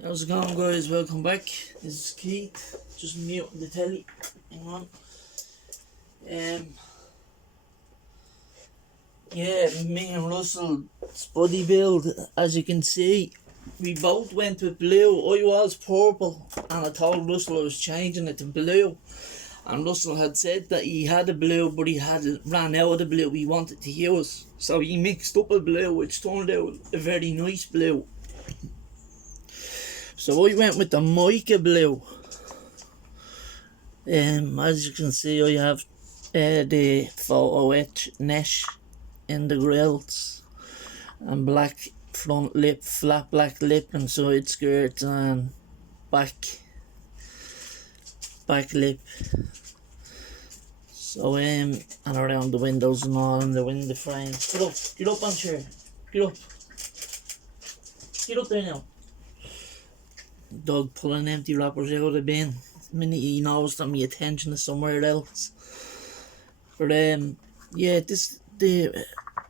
How's it going, guys? Welcome back. This is Keith. Just muting the telly. Hang on. Yeah, me and Russell's body build. As you can see, we both went with blue. I was purple, and I told Russell I was changing it to blue. And Russell had said that he had a blue, but he had ran out of the blue he wanted to use. So he mixed up a blue, which turned out a very nice blue. So I went with the mica blue. As you can see, I have the photo etch mesh in the grills and black front lip, flat black lip and side skirts and back lip. So and around the windows and all, and the window frames. Get up on chair. Get up there now. Dog pulling empty wrappers out of the bin. The minute he knows that my attention is somewhere else. But yeah, this the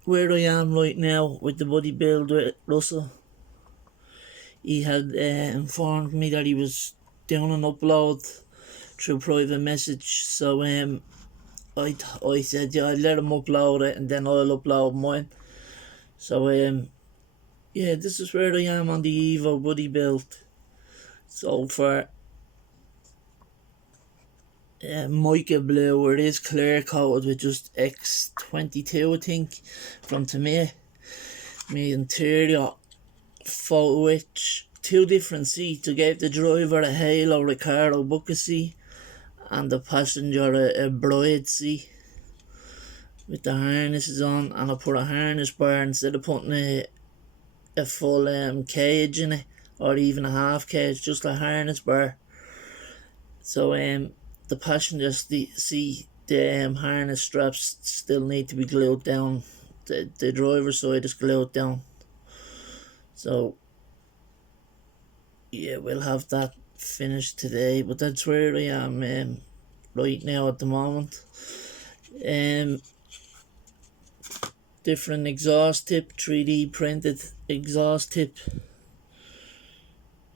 where I am right now with the body build with Russell. He had informed me that he was doing an upload through private message. So I said yeah, I'd let him upload it and then I'll upload mine. So yeah, this is where I am on the Evo body build. So for mica blue, it is clear coated with just X22, I think, from Tamiya. My interior photo etch, 2 different seats. I gave the driver a Halo Ricardo bucket seat and the passenger a Bride seat with the harnesses on, and I put a harness bar instead of putting a full cage in it, or even a half cage, just a harness bar. So the passenger seat, the harness straps still need to be glued down. The driver's side is glued down. So yeah, we'll have that finished today, but that's where I am right now at the moment. Different exhaust tip, 3D printed exhaust tip,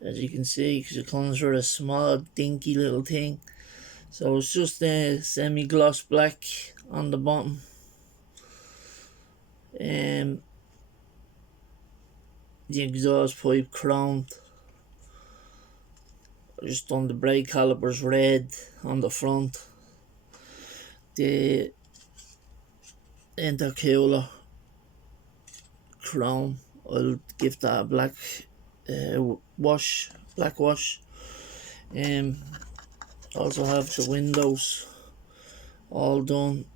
as you can see, because it comes with a small dinky little thing. So it's just a semi-gloss black on the bottom. The exhaust pipe chromed. I just done the brake calipers red on the front. The intercooler chrome. I'll give that a black wash. Also have the windows all done.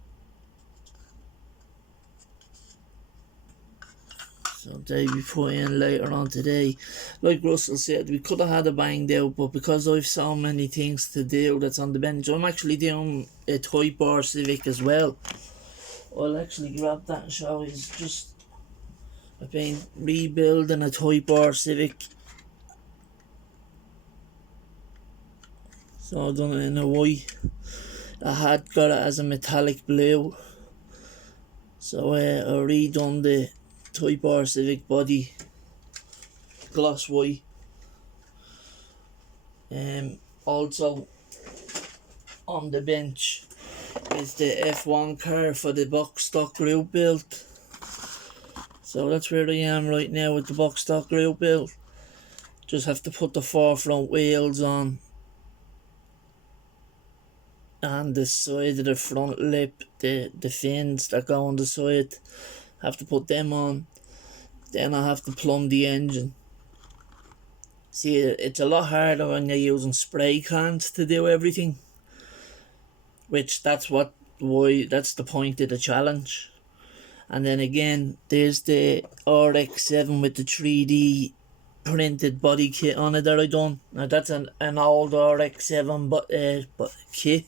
So they'll be put in later on today. Like Russell said, we could have had a banged out, but because I've so many things to do that's on the bench, I'm actually doing a Type R CIVIC as well. I'll actually grab that and show you. It's just, I've been rebuilding a Type R CIVIC. So I've done it in a white. I had got it as a metallic blue. So I redone the Type R CIVIC body gloss white. Also on the bench is the F1 car for the boxstock group build. So that's where I am right now with the boxstock group build. Just have to put the 4 front wheels on and the side of the front lip, the fins that go on the side, have to put them on. Then I have to plumb the engine. See, it's a lot harder when you're using spray cans to do everything, which that's the point of the challenge. And then again, there's the RX-7 with the 3D printed body kit on it that I done. Now that's an old RX-7 but kit.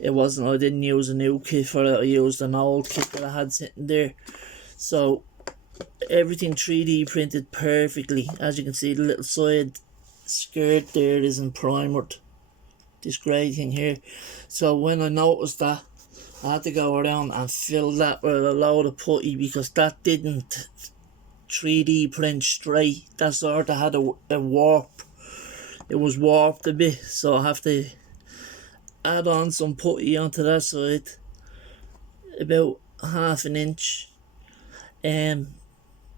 It wasn't, I didn't use a new kit for it, I used an old kit that I had sitting there. So everything 3D printed perfectly. As you can see, the little side skirt there isn't primered. This grey thing here. So when I noticed that, I had to go around and fill that with a load of putty, because that didn't 3D print straight. That sort of had a warp. It was warped a bit, so I have to add on some putty onto that side, about half an inch, or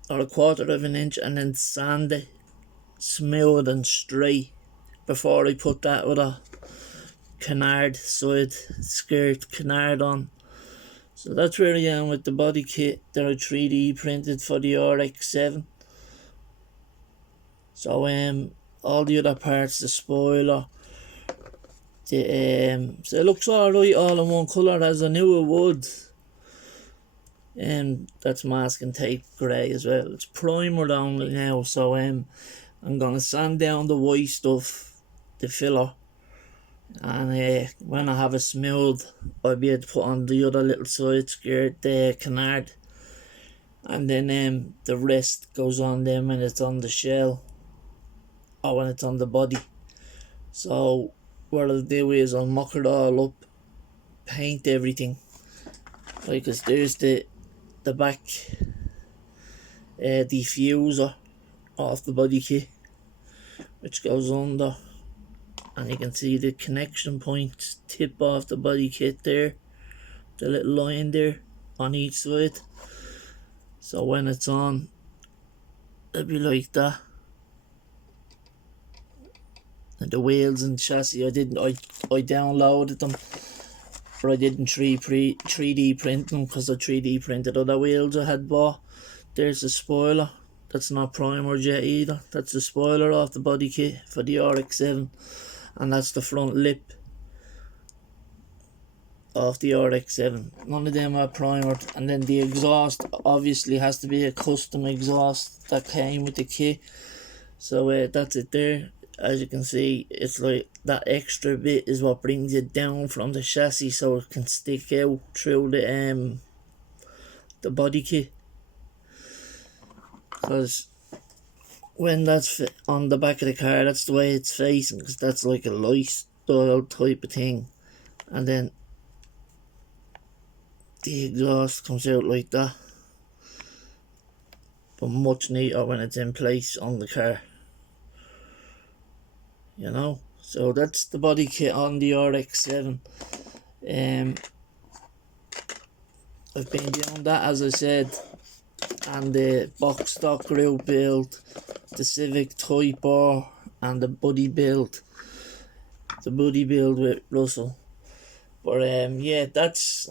a quarter of an inch, and then sand it smooth and straight before I put that other canard side skirt canard on. So that's where I am with the body kit that I 3D printed for the RX-7. So all the other parts, the spoiler, so it looks alright all in one colour as I knew it would. That's masking tape grey as well. It's primer only now, so I'm gonna sand down the white stuff, the filler, and when I have it smooth, I'll be able to put on the other little side skirt, the canard, and then the rest goes on then when it's on the shell, or when it's on the body. So what I'll do is I'll mock it all up, paint everything, like, cause there's the back diffuser off the body kit, which goes under, and you can see the connection points tip off the body kit there, the little line there on each side. So when it's on, it'll be like that. And the wheels and chassis, I downloaded them, but I didn't 3D print them, because I 3D printed other wheels I had bought. There's the spoiler, that's not primer yet either. That's the spoiler off the body kit for the RX-7, and that's the front lip off the RX-7. None of them are primered. And then the exhaust obviously has to be a custom exhaust that came with the kit. So that's it there. As you can see, it's like that extra bit is what brings it down from the chassis, so it can stick out through the body kit. Because when that's on the back of the car, that's the way it's facing, because that's like a lifestyle type of thing. And then the exhaust comes out like that, but much neater when it's in place on the car, you know. So that's the body kit on the RX-7. I've been doing that, as I said, and the box stock group build, the Civic Type R, and the buddy build with Russell. But yeah,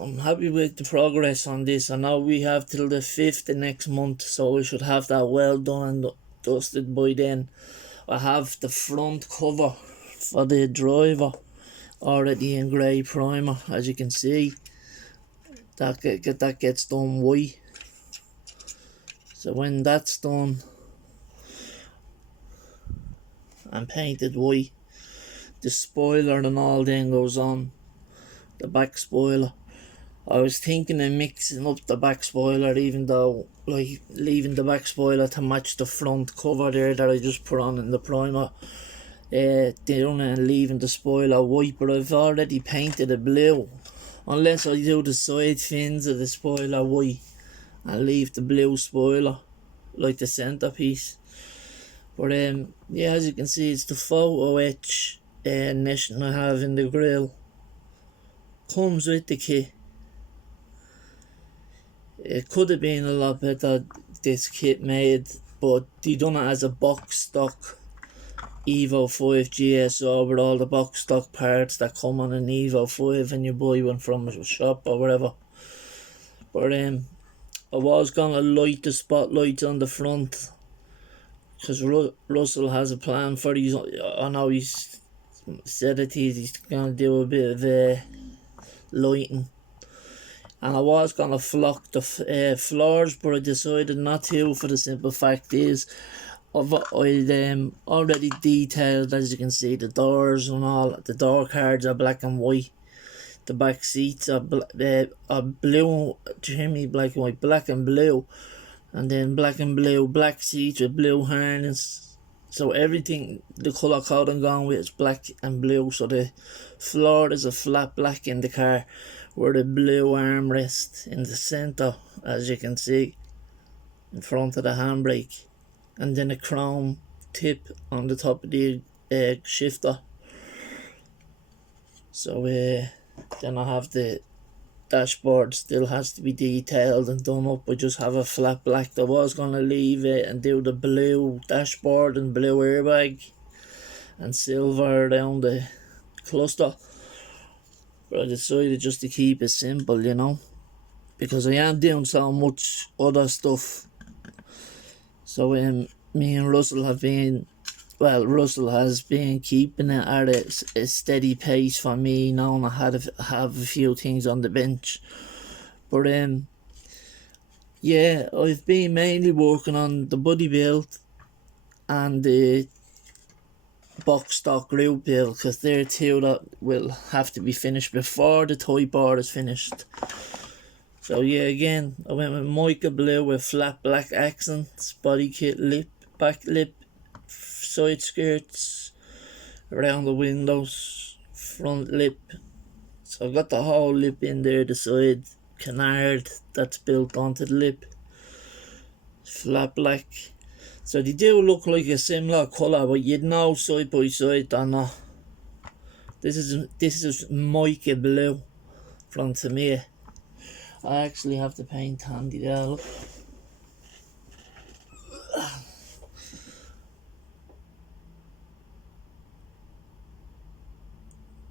I'm happy with the progress on this. I know we have till the 5th of next month, so we should have that well done and dusted by then. I have the front cover for the driver already in grey primer, as you can see. That gets done white. So when that's done and painted white, the spoiler and all then goes on, the back spoiler. I was thinking of mixing up the back spoiler, even though, like, leaving the back spoiler to match the front cover there that I just put on in the primer, doing and leaving the spoiler white. But I've already painted it blue, unless I do the side fins of the spoiler white and leave the blue spoiler like the centerpiece. But yeah, as you can see, it's the photo etch nation I have in the grill. Comes with the kit. It could have been a lot better, this kit made, but they done it as a box stock Evo 5 GSO with all the box stock parts that come on an Evo 5 and you buy one from a shop or whatever. But I was gonna light the spotlights on the front, because Russell has a plan for these. I know he's said that he's gonna do a bit of lighting, and I was gonna flock the floors, but I decided not to, for the simple fact is I'd already detailed, as you can see, the doors and all. The door cards are black and white, the back seats are blue, Jimmy, black and white, black and blue, and then black and blue, black seats with blue harness. So everything, the colour code I'm going with is black and blue. So the floor is a flat black in the car, with a blue armrest in the centre, as you can see. in front of the handbrake, and then a chrome tip on the top of the shifter. So then I have the dashboard, still has to be detailed and done up. I just have a flat black. I was going to leave it and do the blue dashboard and blue airbag and silver around the cluster, but I decided just to keep it simple, you know, because I am doing so much other stuff. So me and Russell have been, well, Russell has been keeping it at a steady pace for me now, and I have a few things on the bench. But yeah, I've been mainly working on the body build and the box stock group build, because they're two that will have to be finished before the toy board is finished. So yeah, again, I went with mica blue with flat black accents, body kit, lip, back lip, side skirts, around the windows, front lip. So I've got the whole lip in there, the side canard that's built onto the lip, flat black. So they do look like a similar colour, but you'd know side by side they're not. This is mica blue from Tamiya. I actually have the paint handy there, look.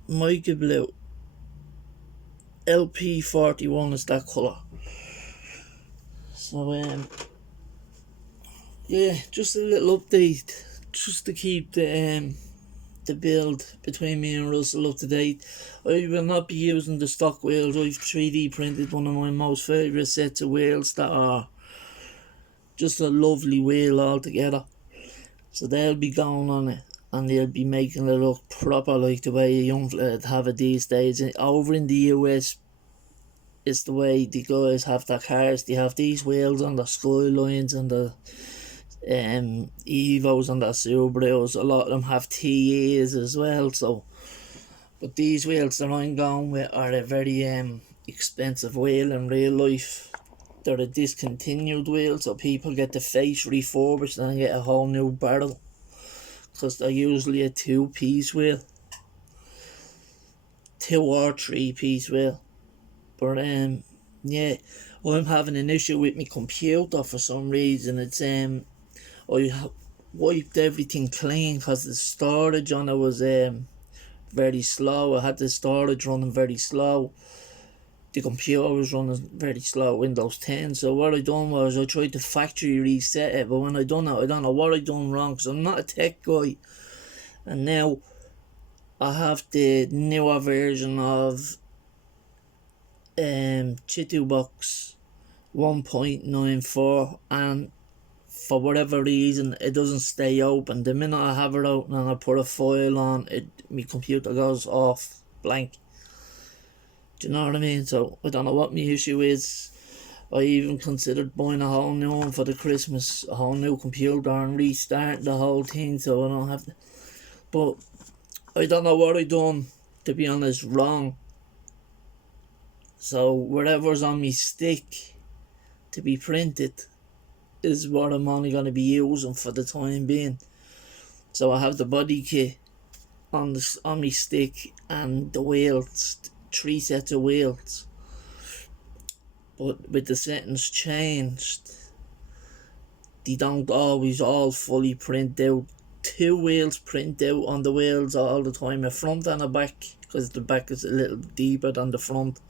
Mica blue. LP41 is that colour. So yeah, just a little update, just to keep the build between me and Russell up to date. I will not be using the stock wheels. I've 3D printed one of my most favourite sets of wheels that are just a lovely wheel altogether. So they'll be going on it, and they'll be making it look proper like the way a young fella have it these days. And over in the US, it's the way the guys have their cars. They have these wheels on the Skylines and the Evos and the Subarus. A lot of them have TAs as well. So, but these wheels that I'm going with are a very expensive wheel in real life. They're a discontinued wheel, so people get the face refurbished and get a whole new barrel, because they're usually a 2-piece wheel, 2 or 3-piece wheel. But yeah, I'm having an issue with my computer for some reason. It's I wiped everything clean because the storage on it was very slow. I had the storage running very slow. The computer was running very slow, Windows 10. So what I done was I tried to factory reset it, but when I done it, I don't know what I done wrong, because I'm not a tech guy. And now I have the newer version of Chitubox 1.94, and for whatever reason it doesn't stay open. The minute I have it open and I put a file on it, my computer goes off blank. Do you know what I mean? So I don't know what my issue is. I even considered buying a whole new one for the Christmas, a whole new computer, and restarting the whole thing so I don't have to. But I don't know what I done, to be honest, wrong. So whatever's on my stick to be printed is what I'm only going to be using for the time being. So I have the body kit on my stick and the wheels, 3 sets of wheels. But with the settings changed, they don't always all fully print out. 2 wheels print out on the wheels all the time, a front and a back, because the back is a little deeper than the front.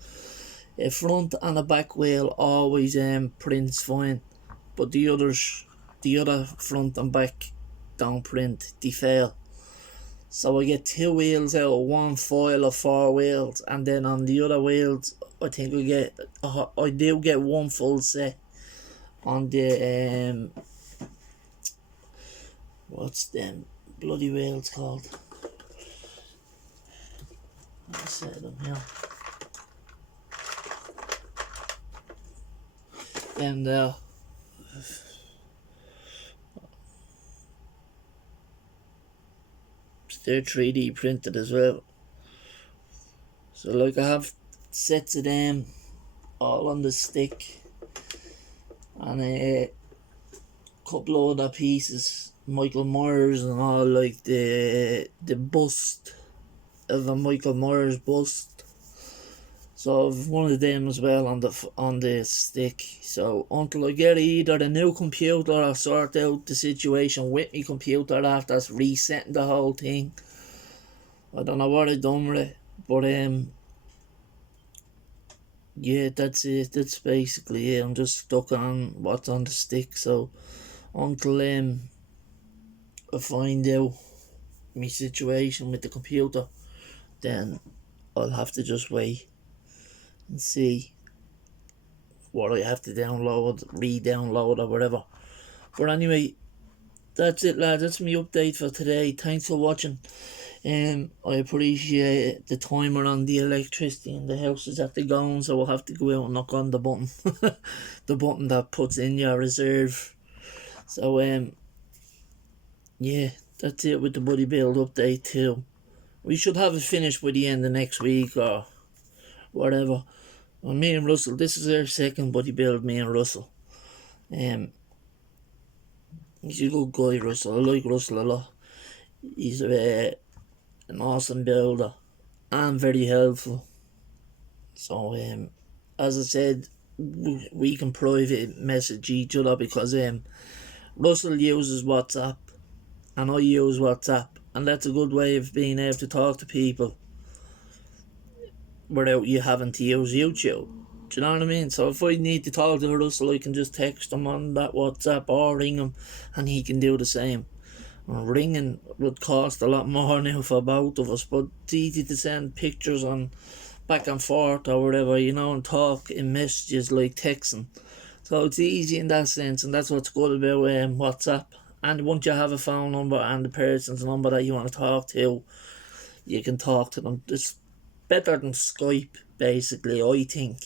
A front and a back wheel always prints fine, but the other front and back don't print, they fail. So I get 2 wheels out of one file of 4 wheels, and then on the other wheels I think I do get one full set on the what's them bloody wheels called? Let's set them here. And they're 3D printed as well. So like I have sets of them all on the stick, and couple of other pieces, Michael Myers and all, like the bust of a Michael Myers bust. So I've one of them as well on the stick. So until I get either a new computer or sort out the situation with my computer after resetting the whole thing, I don't know what I've done with it. But yeah, that's it. That's basically it. I'm just stuck on what's on the stick. So until I find out my situation with the computer, then I'll have to just wait and see what I have to download, re-download or whatever. But anyway, that's it, lads. That's my update for today. Thanks for watching. I appreciate the timer on the electricity in the house is at the going, so I'll have to go out and knock on the button. The button that puts in your reserve. So yeah, that's it with the buddy build update too. We should have it finished by the end of next week or whatever. Well, me and Russell, this is our second buddy build, me and Russell. He's a good guy, Russell. I like Russell a lot. He's an awesome builder and very helpful. So as I said, we can private message each other because Russell uses WhatsApp and I use WhatsApp, and that's a good way of being able to talk to people without you having to use YouTube. Do you know what I mean? So if I need to talk to Russell, I can just text him on that WhatsApp or ring him and he can do the same. Ringing would cost a lot more now for both of us, but it's easy to send pictures on back and forth or whatever, you know, and talk in messages like texting. So it's easy in that sense, and that's what's good about WhatsApp. And once you have a phone number and the person's number that you want to talk to, you can talk to them. It's better than Skype, basically, I think.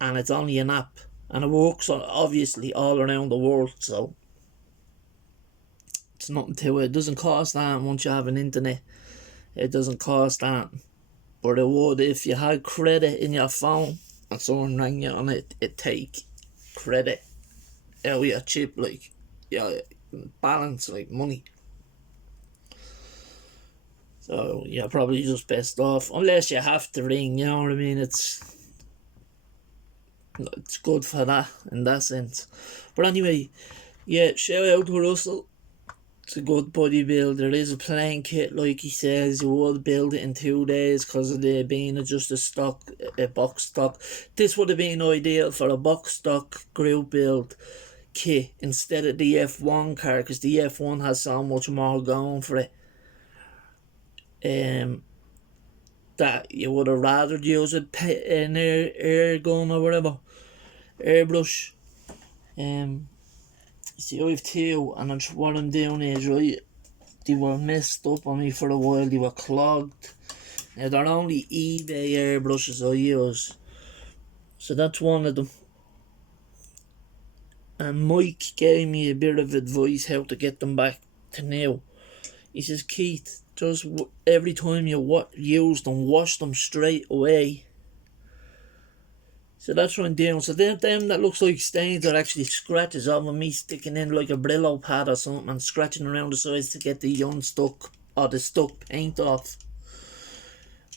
And it's only an app, and it works obviously all around the world, so it's nothing to it. It doesn't cost that once you have an internet. It doesn't cost that, but it would if you had credit in your phone and someone rang you on it. It take credit out of your chip, like your balance, like money. So you're probably just best off, unless you have to ring, you know what I mean. It's good for that in that sense. But anyway, yeah, shout out to Russell. It's a good bodybuilder. There is a playing kit, like he says. You would build it in 2 days because of there being just a box stock. This would have been ideal for a box stock group build kit instead of the F1 car, because the F1 has so much more going for it. That you would have rather use an air gun or whatever, airbrush. See, I have two, and what I'm doing is, right, they were messed up on me for a while. They were clogged. Now they're only eBay airbrushes I use, so that's one of them. And Mike gave me a bit of advice how to get them back to new. He says, Keith, just every time you use them, wash them straight away. So that's what I'm doing. So them that looks like stains are actually scratches of me sticking in like a Brillo pad or something and scratching around the sides to get the unstuck or the stuck paint off.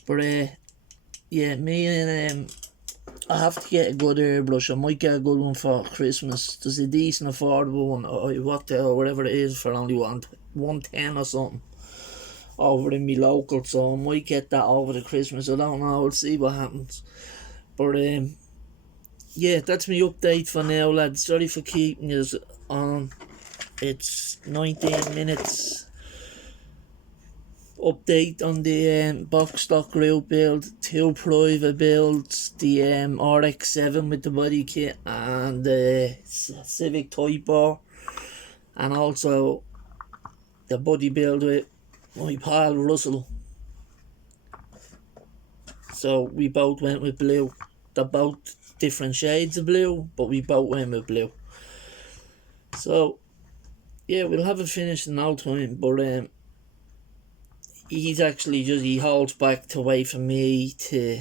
But yeah, me and I have to get a good airbrush. I might get a good one for Christmas. There's a decent affordable one, or whatever it is, for only 110 or something over in me local, so I might get that over the Christmas. I don't know, we'll see what happens. But yeah, that's my update for now, lads. Sorry for keeping you on. It's 19 minutes update on the box stock group build, 2 private builds, the RX-7 with the body kit and the Civic Type R, and also the body build with my pal Russell. So we both went with blue. They're both different shades of blue, but we both went with blue. So yeah, we'll have it finished in no time, but he's actually he holds back to wait for me to,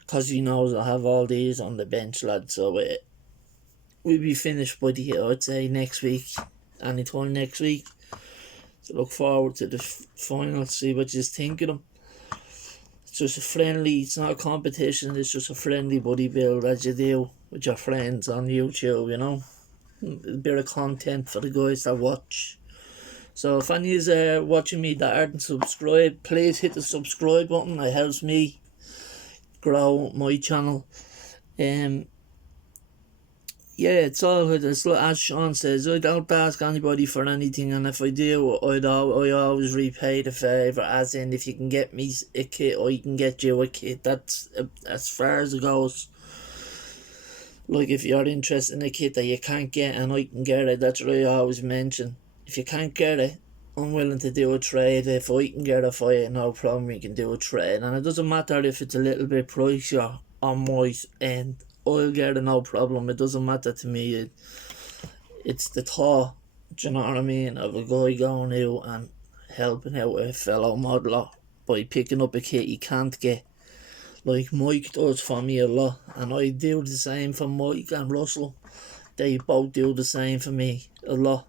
because he knows I have all these on the bench, lad. So we'll be finished by the, I'd say, next week, anytime next week. So look forward to the final, see what you think of them. It's just a friendly, it's not a competition, it's just a friendly buddy build as you do with your friends on YouTube, you know. A bit of content for the guys that watch. So if any of you are watching me that aren't subscribed, please hit the subscribe button. It helps me grow my channel. Yeah, it's all good. It's like, as Sean says, I don't ask anybody for anything, and if I do, I always repay the favour, as in, if you can get me a kit, I can get you a kit. That's as far as it goes. Like, if you're interested in a kit that you can't get and I can get it, that's what I always mention. If you can't get it, I'm willing to do a trade. If I can get it for you, no problem, you can do a trade. And it doesn't matter if it's a little bit pricier on my end, I'll get it, no problem. It doesn't matter to me. It's the thought, do you know what I mean, of a guy going out and helping out a fellow modeler by picking up a kit he can't get. Like Mike does for me a lot, and I do the same for Mike and Russell. They both do the same for me a lot.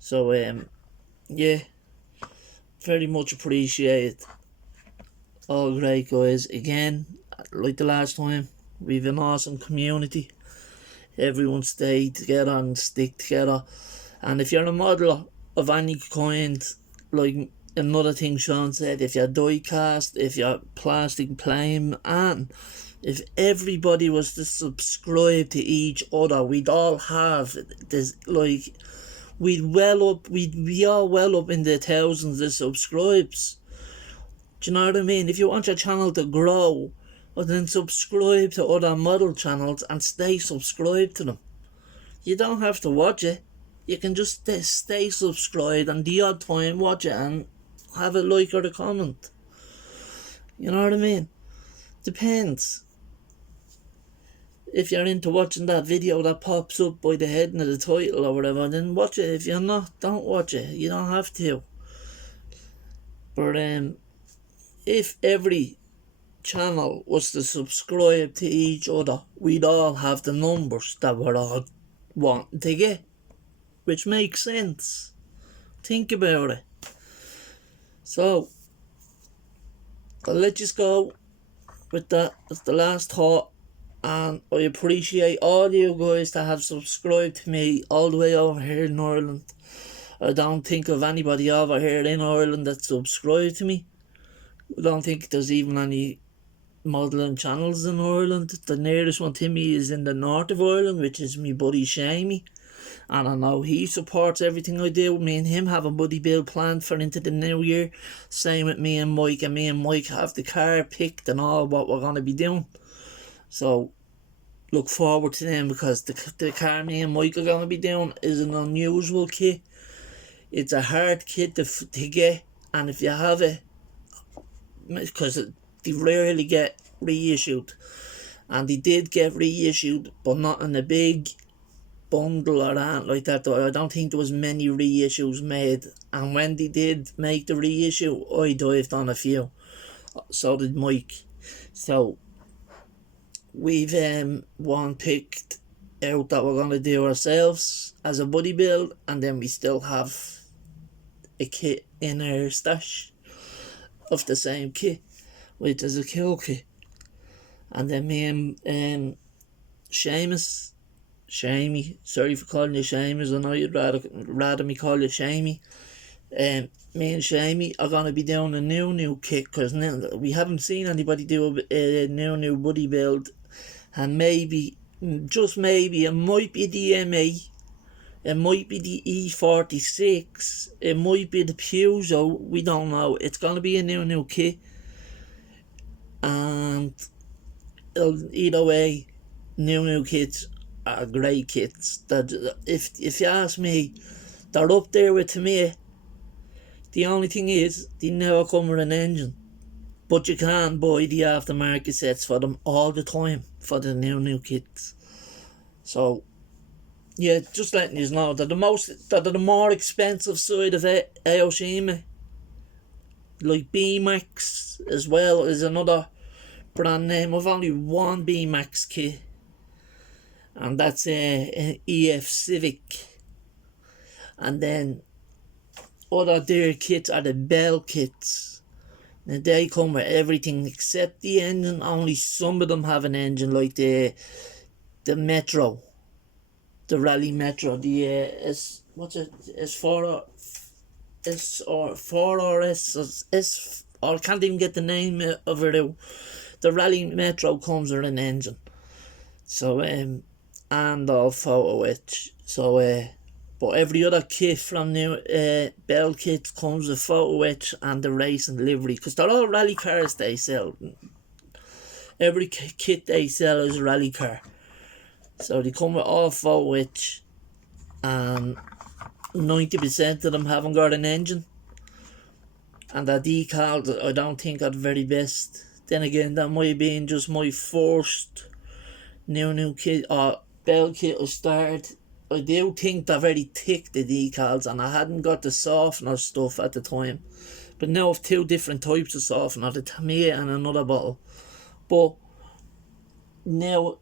So yeah, very much appreciate. All great guys. Again, like the last time, we've an awesome community. Everyone stay together and stick together. And if you're a modeler of any kind, like another thing Sean said, if you're die cast, if you're plastic plane, and if everybody was to subscribe to each other, we'd all have this, like, we'd be all well up in the thousands of subscribes. Do you know what I mean? If you want your channel to grow, well, then subscribe to other model channels and stay subscribed to them. You don't have to watch it. You can just stay subscribed, and the odd time watch it and have a like or a comment. You know what I mean? Depends. If you're into watching that video that pops up by the heading of the title or whatever, then watch it. If you're not, don't watch it. You don't have to. But if every channel was to subscribe to each other, we'd all have the numbers that we're all wanting to get, which makes sense. Think about it. So I'll let you go with that. That's the last thought, and I appreciate all you guys that have subscribed to me all the way over here in Ireland. I don't think of anybody over here in Ireland that subscribed to me. I don't think there's even any modelling channels in Ireland. The nearest one to me is in the north of Ireland, which is my buddy FUJIMI, and I know he supports everything I do. Me and him have a buddy build planned for into the new year. Same with me and Mike, and me and Mike have the car picked and all what we're going to be doing. So look forward to them, because the car me and Mike are going to be doing is an unusual kit. It's a hard kit to get, and if you have it, because they rarely get reissued, and they did get reissued, but not in a big bundle or anything like that. I don't think there was many reissues made, and when they did make the reissue, I dived on a few. So did Mike. So we've one picked out that we're going to do ourselves as a buddy build, and then we still have a kit in our stash of the same kit, which is a kill kit. And then me and FUJIMI, sorry for calling you Seamus, I know you'd rather me call you FUJIMI. Me and FUJIMI are going to be doing a new kit, because we haven't seen anybody do a new buddy build, and maybe, just maybe, it might be the ME, it might be the E46, it might be the Peugeot, we don't know. It's going to be a new kit, and either way, new kits are great kits. That if you ask me, they're up there with, to me. The only thing is, they never come with an engine, but you can buy the aftermarket sets for them all the time for the new kits. So yeah, just letting you know that the more expensive side of FUJIMI, like B-Max as well, is another brand name. I've only one B-Max kit, and that's an EF CIVIC. And then other dear kits are the Bell kits. Now they come with everything except the engine. Only some of them have an engine, like the Metro, the Rally Metro, the S4 or S, or I can't even get the name of it out. The Rally Metro comes with an engine, so and all photo etch. So but every other kit from new Bell kits comes with photo etch and the racing livery, because they're all rally cars they sell. Every kit they sell is a rally car, so they come with all photo etch, and 90% of them haven't got an engine, and the decals I don't think are the very best. Then again, that might have been just my first new kit or Bell kit I started. I do think they're very thick, the decals, and I hadn't got the softener stuff at the time. But now I've two different types of softener, the Tamiya and another bottle. But now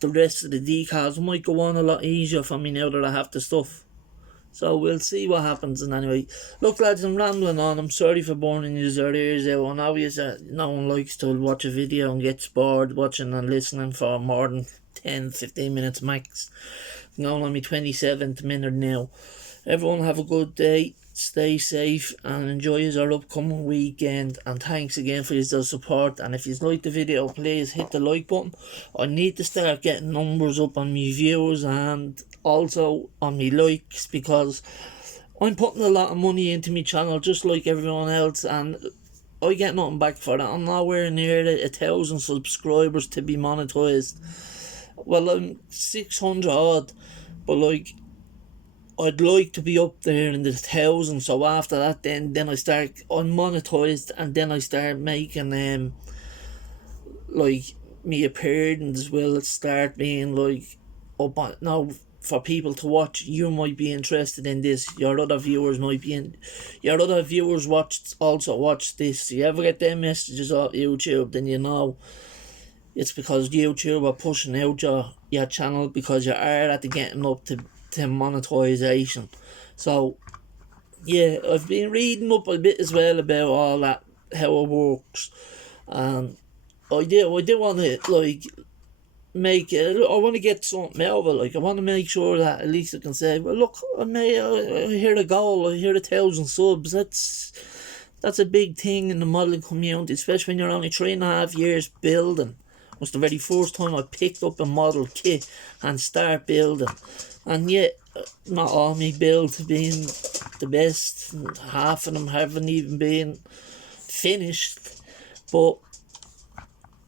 the rest of the decals might go on a lot easier for me now that I have the stuff. So we'll see what happens. And anyway, look lads, I'm rambling on. I'm sorry for burning your ears out. I know no one likes to watch a video and gets bored watching and listening for more than 10-15 minutes max. I'm going on my 27th minute now. Everyone have a good day, stay safe, and enjoy our upcoming weekend. And thanks again for your support. And if you like the video, please hit the like button. I need to start getting numbers up on my views and also on my likes, because I'm putting a lot of money into my channel just like everyone else, and I get nothing back for that. I'm nowhere near 1,000 subscribers to be monetized. Well, I'm 600 odd, but like I'd like to be up there in the 1,000. So after that, then I start unmonetized, and then I start making like me appearance will start being like up on now for people to watch. You might be interested in this. Your other viewers watch this. You ever get them messages off YouTube, then you know it's because YouTube are pushing out your channel, because you are at the getting up to monetization. So yeah, I've been reading up a bit as well about all that, how it works, and I do want to like make it. I want to get something out of it. Like I want to make sure that at least I can say, well look, I hit a goal, I hit 1,000 subs. That's a big thing in the modelling community, especially when you're only 3.5 years building. It was the very first time I picked up a model kit and start building, and yet not all my builds have been the best. Half of them haven't even been finished, but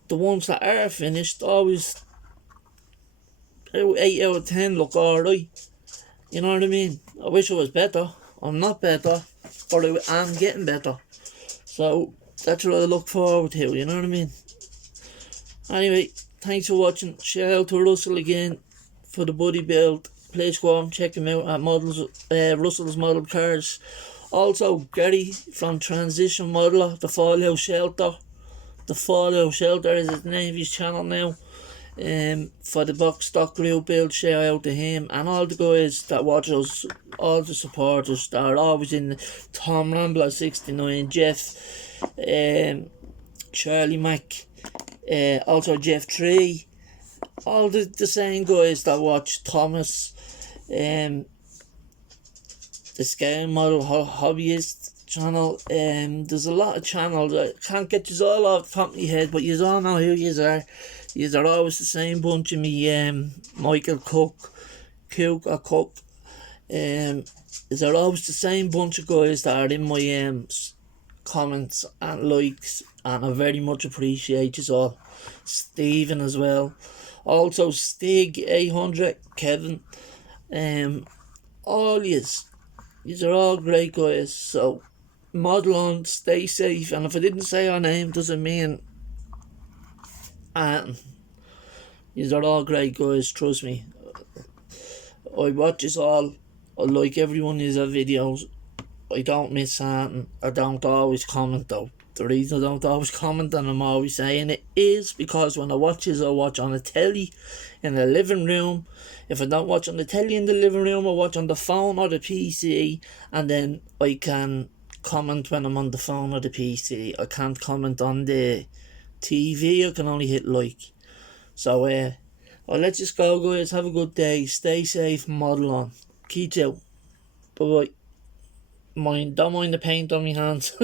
the ones that are finished always 8 out of 10 look alright. You know what I mean? I wish I was better. I'm not better, but I am getting better. So that's what I look forward to, you know what I mean? Anyway, thanks for watching. Shout out to Russell again for the buddy build. Please go and check him out at Russell's Model Cars. Also Gary from Transition Modeler, the Fallout Shelter. The Fallout Shelter is the name of his channel now. For the boxstock group build, shout out to him, and all the guys that watch us, all the supporters that are always in. Tom Rambler 69, Jeff, Charlie Mac, also Jeff 3, all the same guys that watch. Thomas, the Scale Model Hobbyist channel. There's a lot of channels. I can't get you all off the top of my head, but you all know who you are. These are always the same bunch of me, Michael Cook. These are always the same bunch of guys that are in my comments and likes, and I very much appreciate you all. Stephen as well. Also Stig 800, Kevin. All yous are all great guys. So model on, stay safe, and if I didn't say your name doesn't mean. These are all great guys, trust me. I watch this all. I like every one of these videos. I don't miss anything. I don't always comment though. the reason I don't always comment and I'm always saying it is because when I watch on the telly in the living room. If I don't watch on the telly in the living room, I watch on the phone or the PC, and then I can comment when I'm on the phone or the PC. I can't comment on the TV, I can only hit like. So I'll let you go, guys. Have a good day, stay safe, model on. Keep out. Bye bye. Don't mind the paint on my hands.